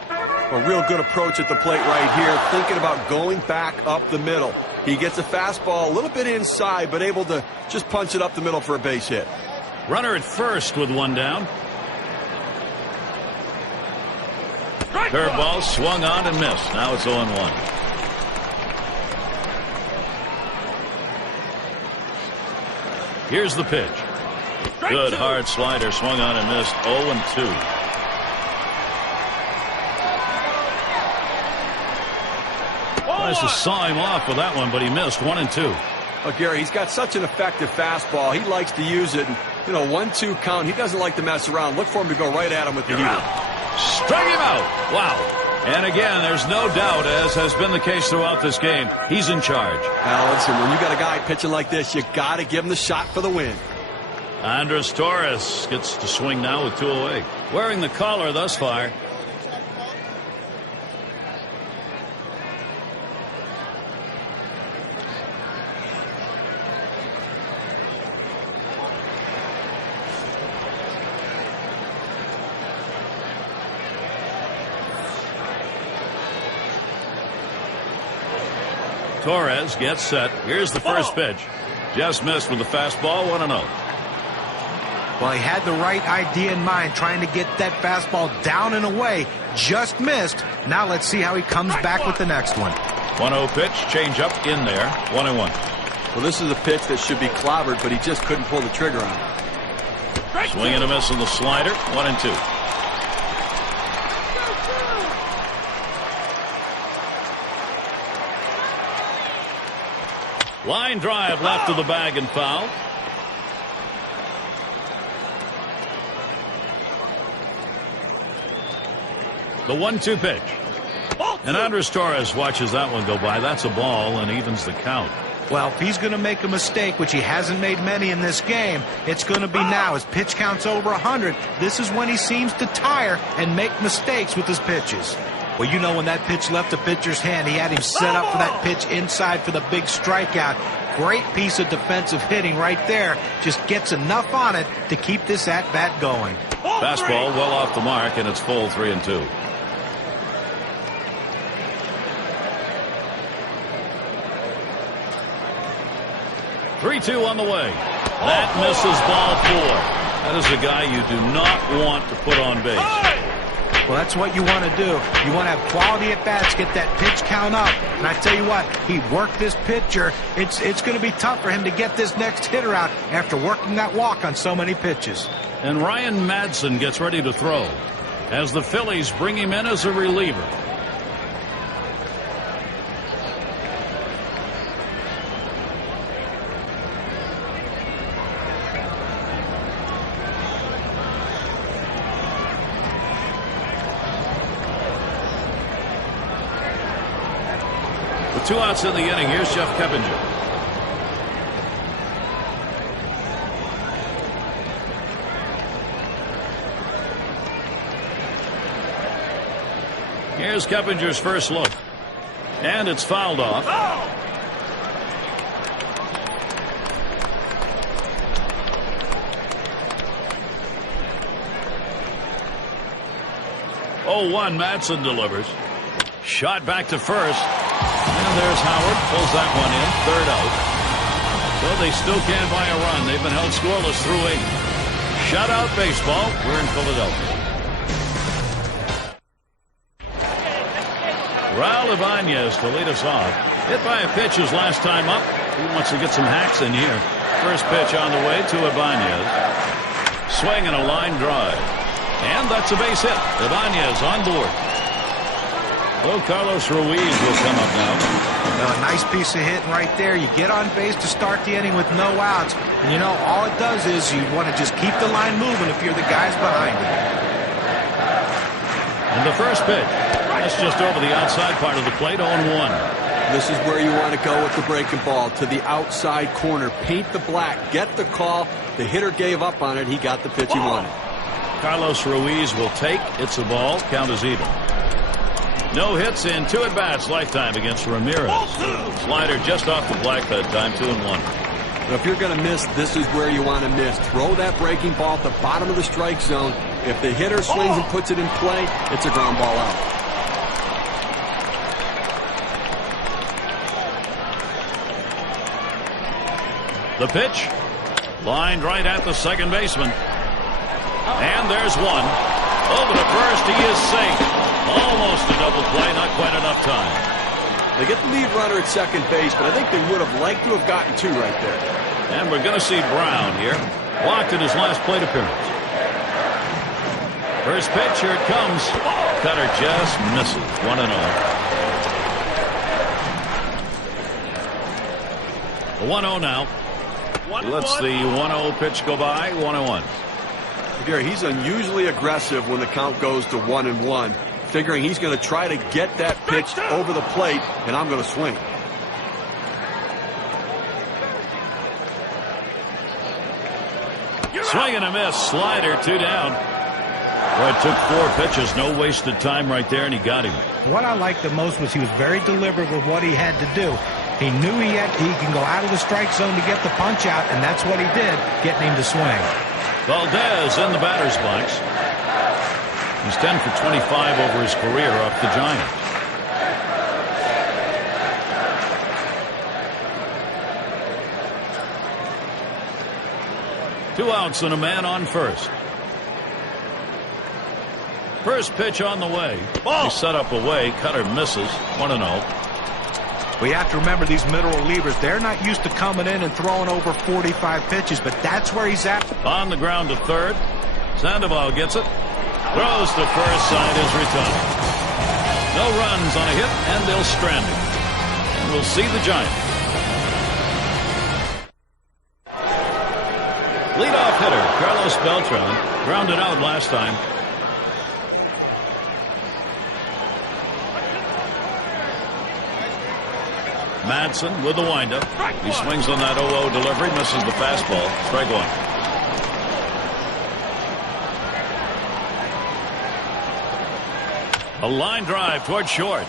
A real good approach at the plate right here, thinking about going back up the middle. He gets a fastball a little bit inside, but able to just punch it up the middle for a base hit. Runner at first with 1 down. Curveball swung on and missed. Now it's 0-1. Here's the pitch. Good hard slider, swung on and missed. 0-2. Tries to saw him off with that one, but he missed. 1-2. Oh, Gary, he's got such an effective fastball. He likes to use it. And, 1-2 count. He doesn't like to mess around. Look for him to go right at him with the heater. Strike him out. Wow. And again, there's no doubt, as has been the case throughout this game, he's in charge. Now, listen, when you got a guy pitching like this, you got to give him the shot for the win. Andres Torres gets to swing now with 2 away. Wearing the collar thus far. Torres gets set. Here's the first pitch. Just missed with the fastball. 1-0. Well, he had the right idea in mind, trying to get that fastball down and away. Just missed. Now let's see how he comes back with the next one. 1-0 pitch. Change up in there. 1-1. Well, this is a pitch that should be clobbered, but he just couldn't pull the trigger on it. Swing and a miss on the slider. 1-2. Line drive left of the bag and foul. The 1-2 pitch. And Andres Torres watches that one go by. That's a ball and evens the count. Well, if he's going to make a mistake, which he hasn't made many in this game, it's going to be now. His pitch count's over 100. This is when he seems to tire and make mistakes with his pitches. Well, when that pitch left the pitcher's hand, he had him set up for that pitch inside for the big strikeout. Great piece of defensive hitting right there. Just gets enough on it to keep this at-bat going. Fastball well off the mark, and it's full. 3-2. On the way. That misses ball 4. That is a guy you do not want to put on base. Well, that's what you want to do. You want to have quality at-bats, get that pitch count up. And I tell you what, he worked this pitcher. It's going to be tough for him to get this next hitter out after working that walk on so many pitches. And Ryan Madsen gets ready to throw as the Phillies bring him in as a reliever. With 2 outs in the inning, here's Jeff Keppinger. Here's Keppinger's first look. And it's fouled off. 0-1, Madsen delivers. Shot back to first. And there's Howard. Pulls that one in. 3rd out. So they still can't buy a run. They've been held scoreless through 8. Shutout baseball. We're in Philadelphia. Raul Ibanez to lead us off. Hit by a pitch his last time up. He wants to get some hacks in here. First pitch on the way to Ibanez. Swing and a line drive. And that's a base hit. Ibanez on board. Well, Carlos Ruiz will come up now. Well, a nice piece of hitting right there. You get on base to start the inning with no outs. And, all it does is you want to just keep the line moving if you're the guys behind it. And the first pitch. That's just over the outside part of the plate. 0-1. This is where you want to go with the breaking ball, to the outside corner. Paint the black. Get the call. The hitter gave up on it. He got the pitch he wanted. Carlos Ruiz will take. It's a ball. Count is even. No hits in 2 at-bats lifetime against Ramirez. Slider just off the black that time. 2-1. If you're going to miss, this is where you want to miss. Throw that breaking ball at the bottom of the strike zone. If the hitter swings and puts it in play, it's a ground ball out. The pitch. Lined right at the second baseman. And there's one. Over to first. He is safe. Almost a double play. Not quite enough time. They get the lead runner at second base, but I think they would have liked to have gotten 2 right there. And we're going to see Brown here. Walked in his last plate appearance. First pitch, here it comes. Cutter just misses. 1-0. The 1-0 now. He lets the 1-0 pitch go by. 1-1. Gary, he's unusually aggressive when the count goes to 1-1, figuring he's going to try to get that pitch over the plate, and I'm going to swing. Swing and a miss. Slider, 2 down. Boy, it took 4 pitches. No wasted time right there, and he got him. What I liked the most was he was very deliberate with what he had to do. He knew he can go out of the strike zone to get the punch out, and that's what he did, getting him to swing. Valdez in the batter's box. He's 10 for 25 over his career off the Giants. Two outs and a man on first. First pitch on the way. He set up away. Cutter misses. 1-0. We have to remember these middle relievers, they're not used to coming in and throwing over 45 pitches, but that's where he's at. On the ground to third. Sandoval gets it. Throws to first. Side is retired. No runs on a hit, and they'll strand him. And we'll see the Giants. Leadoff hitter Carlos Beltran grounded out last time. Madsen with the windup. He swings on that 0-0 delivery, misses the fastball. Strike one. A line drive toward short.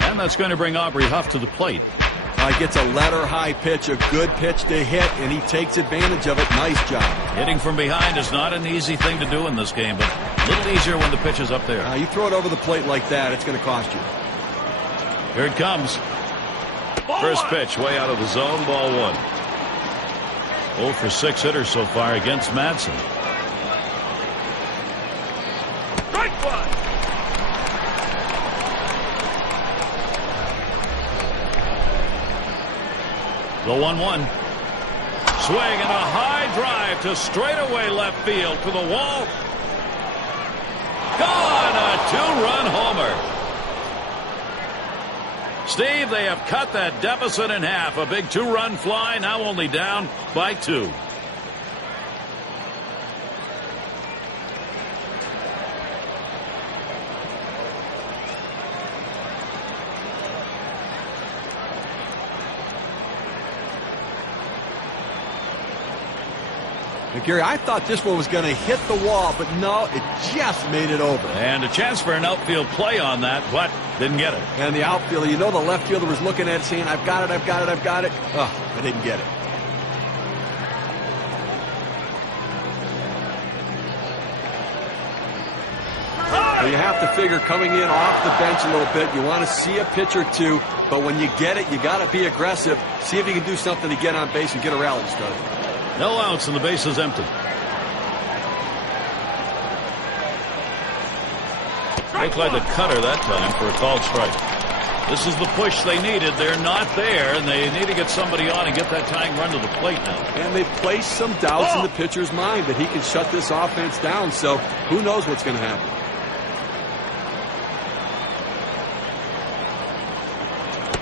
And that's going to bring Aubrey Huff to the plate. Gets a letter high pitch, a good pitch to hit, and he takes advantage of it. Nice job. Hitting from behind is not an easy thing to do in this game, but a little easier when the pitch is up there. You throw it over the plate like that, it's going to cost you. Here it comes. First pitch way out of the zone. Ball 1. 0 for 6 hitters so far against Madsen. Strike one. The 1-1. Swing and a high drive to straightaway left field to the wall. Gone! A 2-run homer. Steve, they have cut that deficit in half. A big 2-run fly, now only down by 2. Gary, I thought this one was going to hit the wall, but no, it just made it over. And a chance for an outfield play on that, but didn't get it. And the outfielder, the left fielder was looking at it saying, I've got it, I've got it, I've got it. Oh, I didn't get it. Well, you have to figure coming in off the bench a little bit, you want to see a pitch or two, but when you get it, you got to be aggressive. See if you can do something to get on base and get a rally started. No outs and the base is empty. Looked like the cutter that time for a called strike. This is the push they needed. They're not there, and they need to get somebody on and get that tying run to the plate now. And they've placed some doubts in the pitcher's mind that he can shut this offense down, so who knows what's going to happen.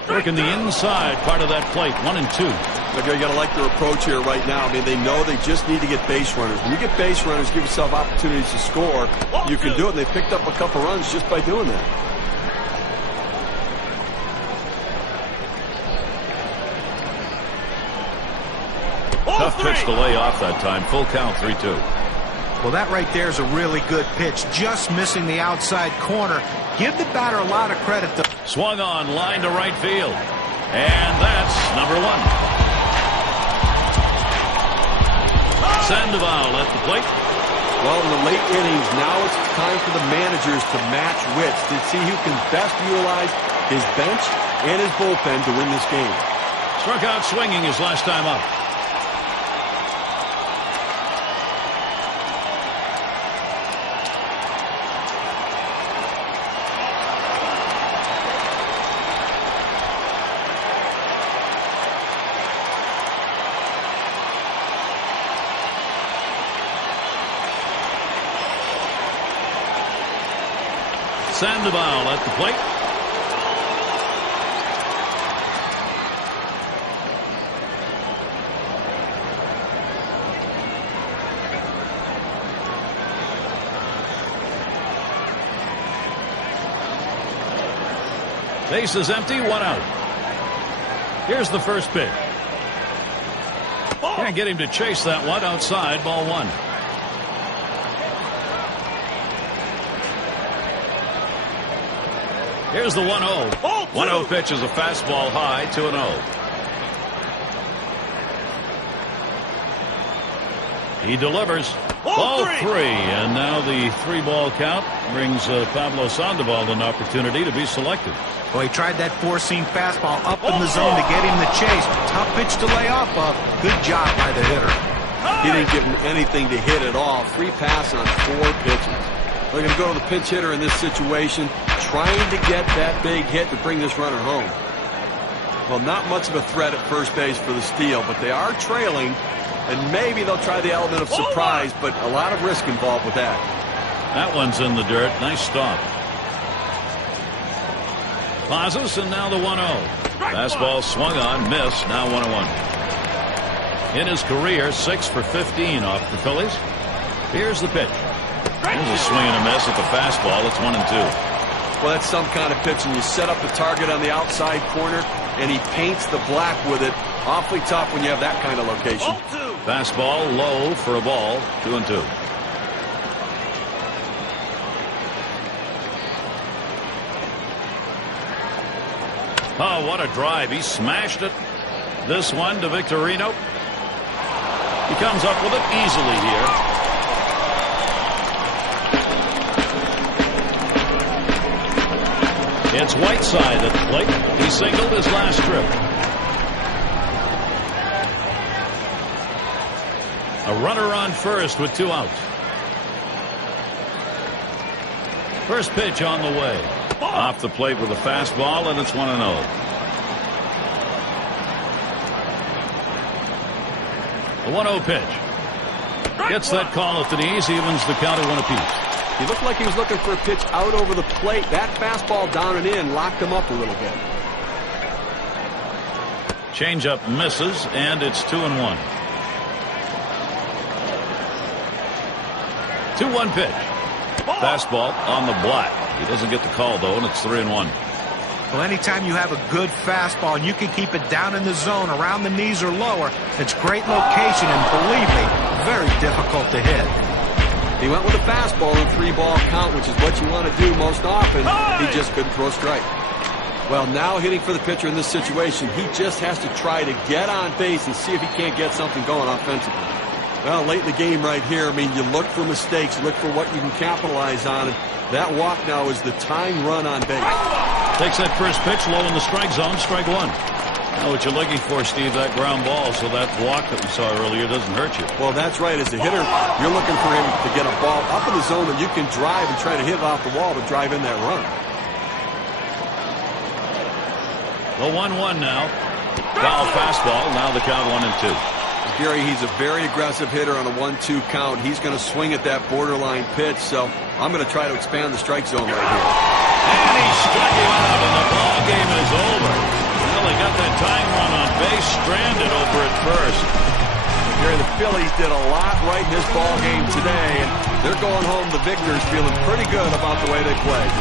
Working the inside part of that plate. 1 and 2. Look, you got to like their approach here right now. I mean, they know they just need to get base runners. When you get base runners, give yourself opportunities to score. You can do it, and they picked up a couple runs just by doing that. Tough pitch to lay off that time. Full count, 3-2. Well, that right there is a really good pitch. Just missing the outside corner. Give the batter a lot of credit. Swung on, line to right field. And that's number 1. Sandoval at the plate. Well, in the late innings, now it's time for the managers to match wits to see who can best utilize his bench and his bullpen to win this game. Struck out swinging his last time up. Sandoval at the plate. Base is empty, 1 out. Here's the first pitch. Can't get him to chase that one. Outside, ball 1. Here's the 1-0. 1-0 pitch is a fastball high, 2-0. He delivers. Ball 3, and now the 3-ball count brings Pablo Sandoval an opportunity to be selected. Well, he tried that four-seam fastball up in the zone to get him the chase. Tough pitch to lay off of. Good job by the hitter. He didn't give him anything to hit at all. 3 pass on 4 pitches. They're going to go to the pinch hitter in this situation, trying to get that big hit to bring this runner home. Well, not much of a threat at first base for the steal, but they are trailing, and maybe they'll try the element of surprise, but a lot of risk involved with that. That one's in the dirt. Nice stop. Pauses, and now the 1-0. Fastball swung on, missed, now 1-1. In his career, 6 for 15 off the Phillies. Here's the pitch. There's a swing and a miss at the fastball. It's 1-2. Well, that's some kind of pitching. You set up the target on the outside corner, and he paints the black with it. Awfully tough when you have that kind of location. Fastball low for a ball, 2-2. Oh, what a drive. He smashed it. This one to Victorino. He comes up with it easily here. It's Whiteside at the plate. He singled his last trip. A runner on first with 2 outs. First pitch on the way. Off the plate with a fastball, and it's 1-0. The 1-0 pitch. Gets that call at the knees, evens the count at 1 apiece. He looked like he was looking for a pitch out over the plate. That fastball down and in locked him up a little bit. Changeup misses, and it's 2-1. 2-1 pitch. Fastball on the black. He doesn't get the call, though, and it's 3-1. Well, anytime you have a good fastball and you can keep it down in the zone around the knees or lower, it's great location, and believe me, very difficult to hit. He went with a fastball in 3-ball count, which is what you want to do most often. He just couldn't throw a strike. Well, now hitting for the pitcher in this situation, he just has to try to get on base and see if he can't get something going offensively. Well, late in the game right here, I mean, you look for mistakes, you look for what you can capitalize on, and that walk now is the tying run on base. Takes that first pitch low in the strike zone, strike 1. Now what you're looking for, Steve, that ground ball, so that walk that we saw earlier doesn't hurt you. Well, that's right. As a hitter, you're looking for him to get a ball up in the zone that you can drive and try to hit it off the wall to drive in that run. The 1-1 now. Foul fastball, now the count 1-2. Gary, he's a very aggressive hitter on a 1-2 count. He's going to swing at that borderline pitch, so I'm going to try to expand the strike zone right here. And he struck him out, and the ball game is over. Well, they got that tying run on base, stranded over at first. Gary, the Phillies did a lot right in this ball game today, and they're going home the victors feeling pretty good about the way they played.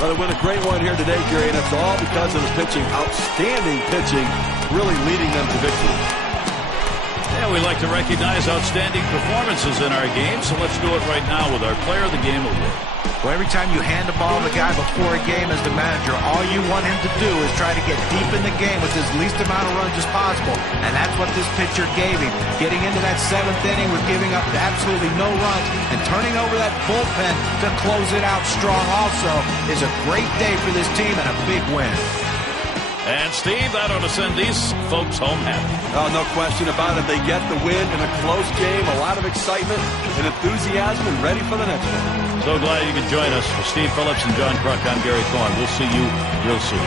Well, they win a great one here today, Gary, and it's all because of the pitching. Outstanding pitching, really leading them to victory. Yeah, we like to recognize outstanding performances in our game, so let's do it right now with our Player of the Game award. Well, every time you hand the ball to the guy before a game as the manager, all you want him to do is try to get deep in the game with as least amount of runs as possible. And that's what this pitcher gave him. Getting into that 7th inning with giving up absolutely no runs and turning over that bullpen to close it out strong also is a great day for this team and a big win. And, Steve, that ought to send these folks home happy. Oh, no question about it. They get the win in a close game, a lot of excitement and enthusiasm, and ready for the next one. So glad you could join us. For Steve Phillips and John Kruk, I'm Gary Thorne. We'll see you real soon.